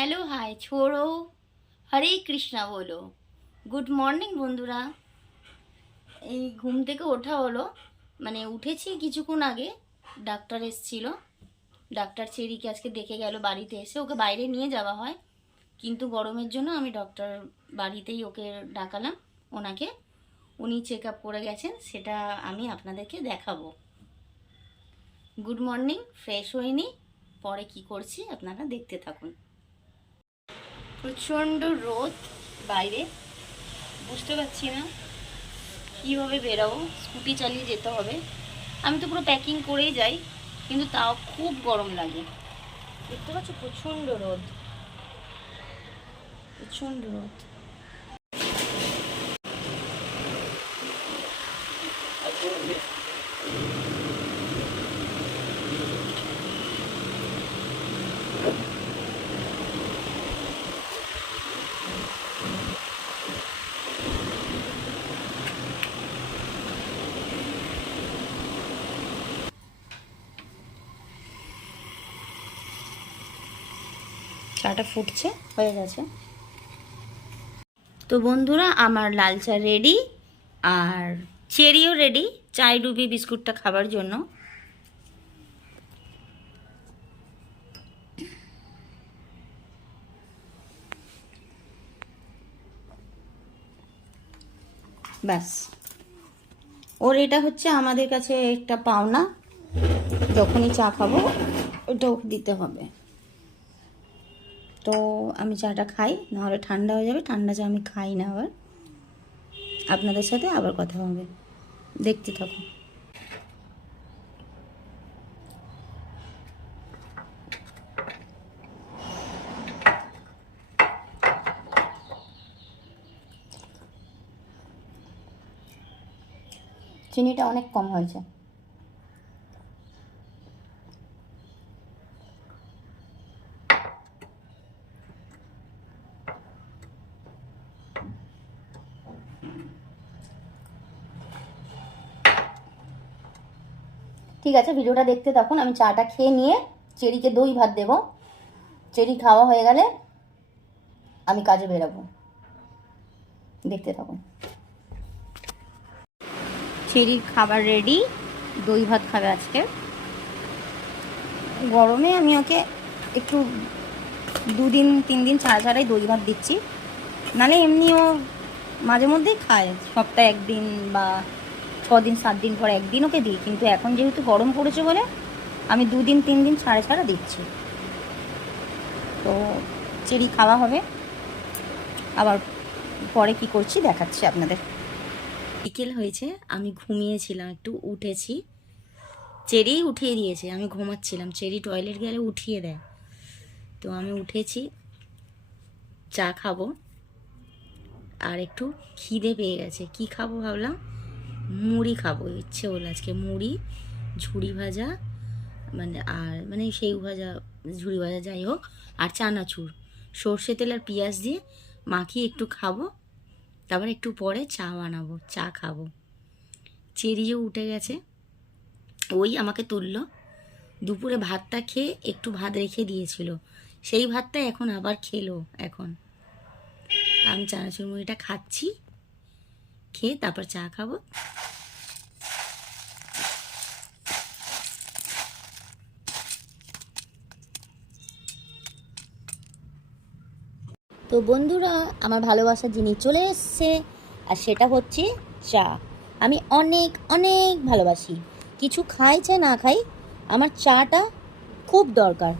Hello hi छोड़ो হরে কৃষ্ণা বলো। Good morning বন্ধুরা। এই ঘুম থেকে ওঠা হলো, মানে উঠেছি কিছুক্ষণ আগে। ডাক্তার এসেছিল, ডাক্তার চেরিকে আজকে দেখে গেল বাড়িতে এসে। ওকে বাইরে নিয়ে যাওয়া হয়, কিন্তু গরমের জন্য আমি ডক্টর বাড়িতেই ওকে ডাকালাম। ওনাকে উনি চেক আপ করে গেছেন, সেটা আমি আপনাদেরকে দেখাবো। গুড মর্নিং, ফ্রেশ হইনি, পরে কি করছি আপনারা দেখতে থাকুন। প্রচণ্ড রোদ বাইরে, বুঝতে পারছি না কীভাবে বেরাবো। স্কুটি চালিয়ে যেতে হবে। আমি তো পুরো প্যাকিং করেই যাই, কিন্তু তাও খুব গরম লাগে। দেখতে পাচ্ছ প্রচণ্ড রোদ, প্রচণ্ড রোদ। চাটা ফুটছে, হয়ে গেছে। তো বন্ধুরা, আমার লাল চা রেডি, আর চেরিও রেডি চায় ডুবি বিস্কুটটা খাবার জন্য। ব্যাস, ওর এটা হচ্ছে আমাদের কাছে একটা পাওনা, যখনই চা খাবো ওটা ওকে দিতে হবে। তো আমি চাটা খাই, নাহলে ঠান্ডা হয়ে যাবে। ঠান্ডা চা আমি খাই না। আবার আপনাদের সাথে আবার কথা হবে, দেখতে থাকুন। চিনিটা অনেক কম হয়েছে। ঠিক আছে, ভিডিওটা দেখতে থাকুন। আমি চাটা খেয়ে নিয়ে চেরিকে দই ভাত দেব। চেরি খাওয়া হয়ে গেলে আমি কাজে বেরাবো, দেখতে থাকুন। চেরির খাবার রেডি, দই ভাত খাবে আজকে। গরমে আমি ওকে একটু 2 দিন 3 দিন ছাড়া ছাড়াই দই ভাত দিচ্ছি, নাহলে এমনিও মাঝে মধ্যেই খায়। সপ্তাহে 1 দিন বা 6 দিন 7 দিন পর 1 দিন ওকে দিই, কিন্তু এখন যেহেতু গরম পড়েছে বলে আমি 2 দিন 3 দিন ছাড়া ছাড়া দিচ্ছি। তো চেরি খাওয়া হবে, আবার পরে কি করছি দেখাচ্ছি আপনাদের। বিকেল হয়েছে, আমি ঘুমিয়েছিলাম, একটু উঠেছি। চেরি উঠিয়ে দিয়েছে, আমি ঘুমাচ্ছিলাম। চেরি টয়লেট গেলে উঠিয়ে দেয়। তো আমি উঠেছি, চা খাবো, আর একটু খিদে পেয়ে গেছে। কি খাবো ভাবলাম মুড়ি খাবো, ইচ্ছে হলো আজকে মুড়ি, ঝুড়ি ভাজা, মানে সেউ ভাজা, ঝুড়ি ভাজা যাই হোক, আর চানাচুর সর্ষে তেল আর পেঁয়াজ দিয়ে মাখিয়ে একটু খাবো। তারপর একটু পরে চা বানাবো, চা খাবো। চেরিও উঠে গেছে, ওই আমাকে তুললো। দুপুরে ভাতটা খেয়ে একটু ভাত রেখে দিয়েছিল, সেই ভাতটা এখন আবার খেলো। এখন আমি চানাচুর মুড়িটা খাচ্ছি, খেয়ে তারপর চা খাবো। তো বন্ধুরা, আমার ভালোবাসার জিনিস চলে এসছে, আর সেটা হচ্ছে চা। আমি অনেক অনেক ভালোবাসি, কিছু খাই চা না খাই, আমার চাটা খুব দরকার।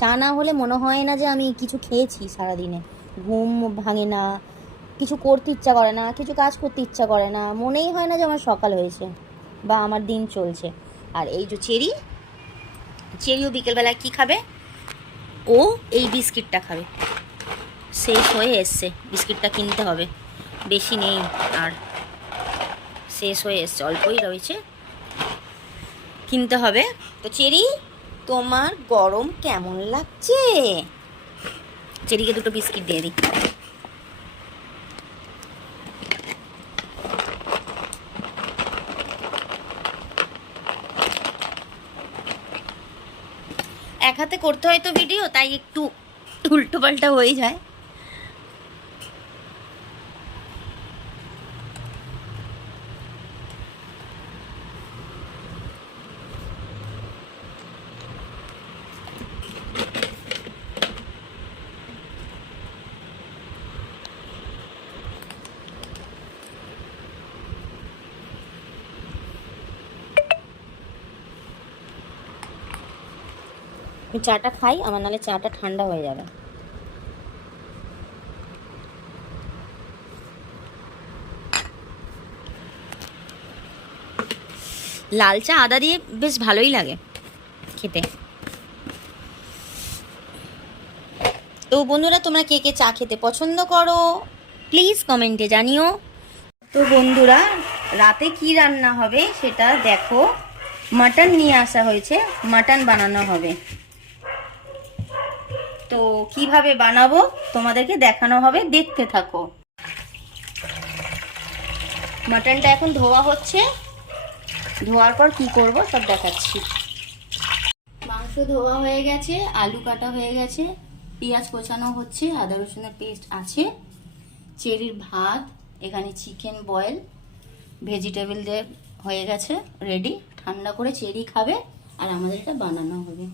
চা না হলে মনে হয় না যে আমি কিছু খেয়েছি সারাদিনে। ঘুম ভাঙে না, কিছু করতে ইচ্ছা করে না, কিছু কাজ করতে ইচ্ছা করে না, মনেই হয় না যে আমার সকাল হয়েছে বা আমার দিন চলছে। আর এই যে চেরিও বিকেলবেলায় কি খাবে, ও এই বিস্কিটটা খাবে। শেষ হয়ে এসছে, বিস্কিটটা কিনতে হবে, বেশি নেই আর, শেষ হয়ে এসছে, অল্পই রয়েছে, কিনতে হবে। তো চেরি, তোমার গরম কেমন লাগছে? চেরিকে 2টো বিস্কিট দিয়ে দিই। এক হাতে করতে হয় তো ভিডিও, তাই একটু উল্টো পাল্টা হয়ে যায়। আমি চাটা খাই, আমার নাহলে চাটা ঠান্ডা হয়ে যাবে। লাল চা আদা দিয়ে বেশ ভালোই লাগে খেতে। তো বন্ধুরা, তোমরা কে কে চা খেতে পছন্দ করো প্লিজ কমেন্টে জানিও। তো বন্ধুরা, রাতে কি রান্না হবে সেটা দেখো। মাটন নিয়ে আসা হয়েছে, মাটন বানানো হবে। তো কিভাবে বানাবো তোমাদেরকে দেখানো হবে, দেখতে থাকো। মাটনটা এখন ধোয়া হচ্ছে, ধোয়ার পর কি করব সব দেখাচ্ছি। মাংস ধোয়া হয়ে গেছে, আলু কাটা হয়ে গেছে, পেঁয়াজ কোচানো হচ্ছে, আদা রসুনের পেস্ট আছে, চেরির ভাত, এখানে চিকেন বয়েল ভেজিটেবল দিয়ে হয়ে গেছে রেডি। ঠান্ডা করে চেরি খাবে আর আমাদের এটা বানানো হবে।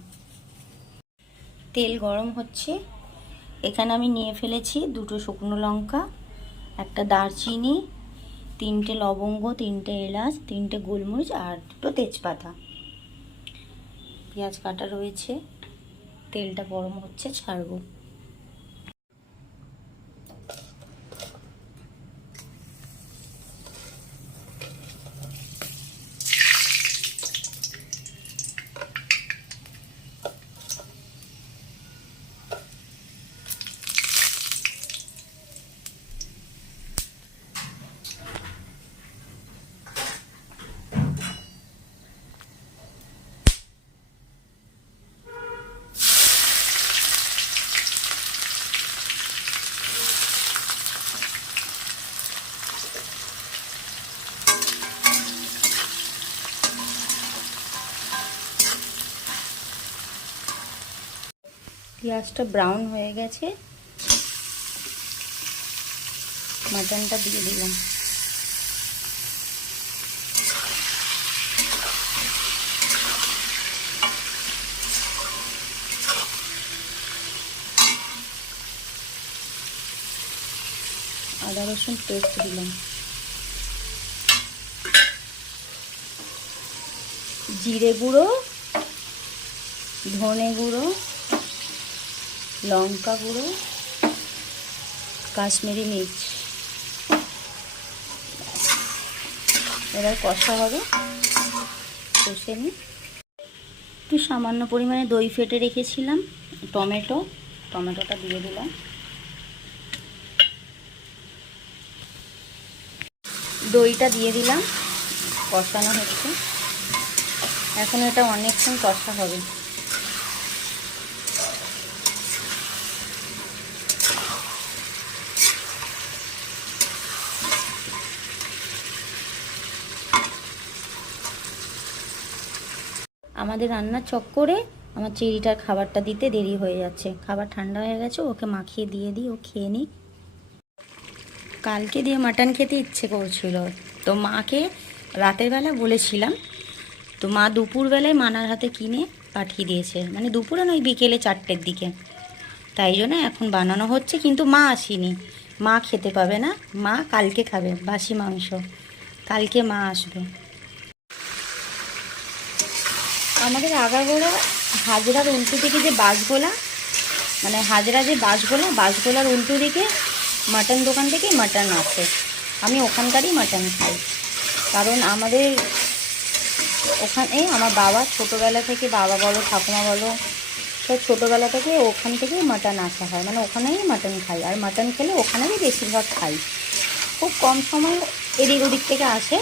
তেল গরম হচ্ছে, এখানে আমি নিয়ে ফেলেছি 2টো শুকনো লঙ্কা, একটা দারচিনি, 3টে লবঙ্গ, 3টে এলাচ, 3টে গোলমরিচ আর 2টো তেজপাতা। পেঁয়াজ কাটা রয়েছে, তেলটা গরম হচ্ছে, ছাড়বো। পেঁয়াজটা ব্রাউন হয়ে গেছে, মাটনটা দিয়ে দিলাম। আদা রসুন পেস্ট দিলাম, জিরে গুঁড়ো, ধনে গুঁড়ো, লঙ্কা গুঁড়ো, কাশ্মীরি মির্চ। এবার কষা হবে, কষে নিই। একটু সামান্য পরিমাণে দই ফেটে রেখেছিলাম, টমেটোটা দিয়ে দিলাম। দইটা দিয়ে দিলাম, কষানো হচ্ছে। এখন এটা অনেকক্ষণ কষা হবে। আমাদের রান্নার চক্করে আমার চেরিটার খাবারটা দিতে দেরি হয়ে যাচ্ছে। খাবার ঠান্ডা হয়ে গেছে, ওকে মাখিয়ে দিয়ে দিই, ও খেয়ে নিই। কালকে দিয়ে মাটন খেতে ইচ্ছে করছিল, তো মাকে রাতের বেলা বলেছিলাম, তো মা দুপুরবেলায় মানার হাতে কিনে পাঠিয়ে দিয়েছে, মানে দুপুরে নয়, বিকেলে 4টের দিকে। তাই জন্য এখন বানানো হচ্ছে, কিন্তু মা আসেনি, মা খেতে পাবে না, মা কালকে খাবে বাসি মাংস, কালকে মা আসবে। আমাদের আগাগোড়া হাজরার উল্টো দিকে যে বাসগোলা, মানে হাজরা যে বাসগোলার উল্টো দিকে মাটন দোকান থেকে মাটন আসে। আমি ওখানকারই মাটন খাই, কারণ আমাদের ওখানে আমার বাবা ছোটোবেলা থেকে, বাবা বলো ঠাকুমা বলো, সব ছোটোবেলা থেকে ওখান থেকেই মাটন আসা হয়, মানে ওখানেই মাটন খাই। আর মাটন খেলে ওখানেই বেশিরভাগ খাই, খুব কম সময় এদিক ওদিক থেকে আসে,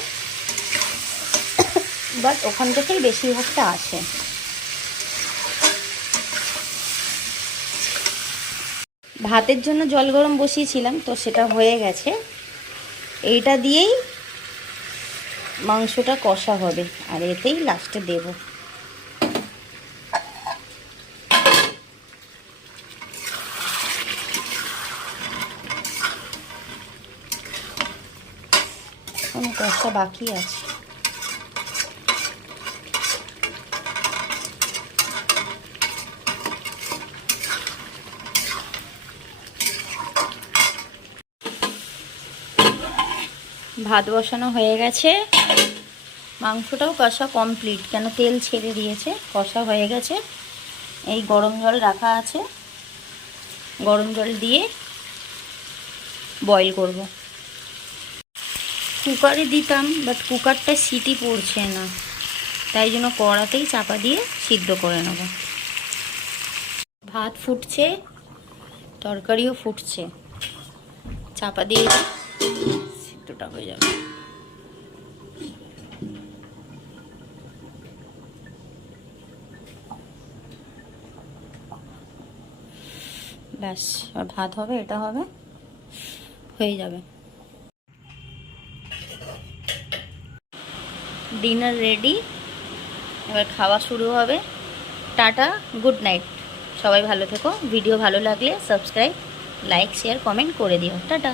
বাট ওখান থেকেই বেশিরভাগটা আসে। ভাতের জন্য জল গরম বসিয়েছিলাম, তো সেটা হয়ে গেছে। এইটা দিয়েই মাংসটা কষা হবে, আর এতেই লাস্টে দেব। এখনো কষা বাকি আছে। ভাত বসানো হয়ে গেছে, মাংসটাও কষা কমপ্লিট, কেন তেল ছেড়ে দিয়েছে, কষা হয়ে গেছে। এই গরম জল রাখা আছে, গরম জল দিয়ে বয়েল করব। কুকারে দিতাম, বাট কুকারটা সিটি পড়ছে না, তাই জন্য কড়াতেই চাপা দিয়ে সিদ্ধ করে নেব। ভাত ফুটছে, তরকারিও ফুটছে, চাপা দিয়ে সিদ্ধটা হয়ে যাবে। ব্যাস, আর ভাত হবে, এটা হবে, হয়ে যাবে। ডিনার রেডি, এবার খাওয়া শুরু হবে। টাটা, গুড নাইট, সবাই ভালো থেকো। ভিডিও ভালো লাগলে সাবস্ক্রাইব, লাইক, শেয়ার, কমেন্ট করে দিও। টাটা।